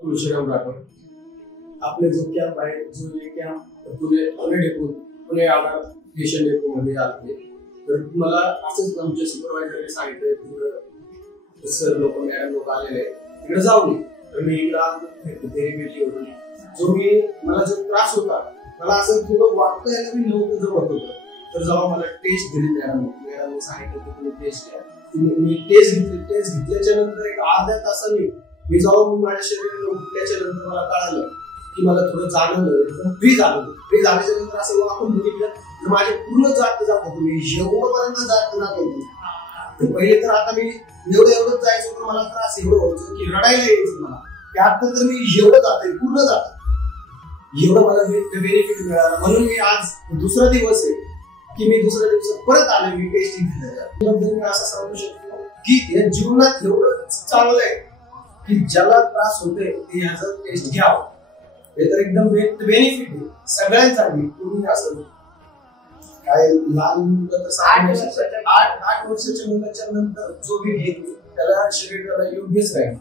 तुळशीराम राठोड. आपले जो कॅम्प आहे, जो हे कॅम्प पुणे आधार स्टेशन डेपो मध्ये आले. तर मला असंच आमच्या सुपरवायझरने सांगितलं सर लोक मॅडम लोक आलेले तिकडे जाऊ नये. तर मी इकडे जो मला जो त्रास होता, मला असं थोडं वाटतं मी नव्हतं जवळ होतं. तर जेव्हा मला टेस्ट दिली मॅडमने सांगितलं की तुम्ही टेस्ट घ्या. मी टेस्ट घेतली. टेस्ट घेतल्याच्या नंतर एक अर्ध्या तासाने मी जाऊन माझ्या शरीराला उठल्याच्या नंतर मला कळालं की मला थोडं जाणवलं, एकदम फ्री झाल्याच्या नंतर असं आपण बघितलं तर माझे पूर्ण जात तुम्ही एवढंपर्यंत जात तर पहिले तर आता मी एवढंच जायचं पण मला त्रास एवढं व्हायचं की रडायला यायचं मला. त्यात तर मी एवढं जाते पूर्ण जात एवढं मला बेनिफिट मिळालं. म्हणून मी आज दुसरा दिवस आहे की मी दुसऱ्या दिवसात परत आले. मी टेस्टिंग मी असं सांगू शकतो की या जीवनात एवढं चांगलं आहे की ज्याला त्रास होते ते ह्याचं टेस्ट घ्यावं. हे तर एकदम बेनिफिट आहे सगळ्यांसाठी. तुम्ही असं काय लहान मुलं तर 8 वर्षाच्या मुलाच्या नंतर जो मी घेतो त्याला शरीराला योग्यच राहील.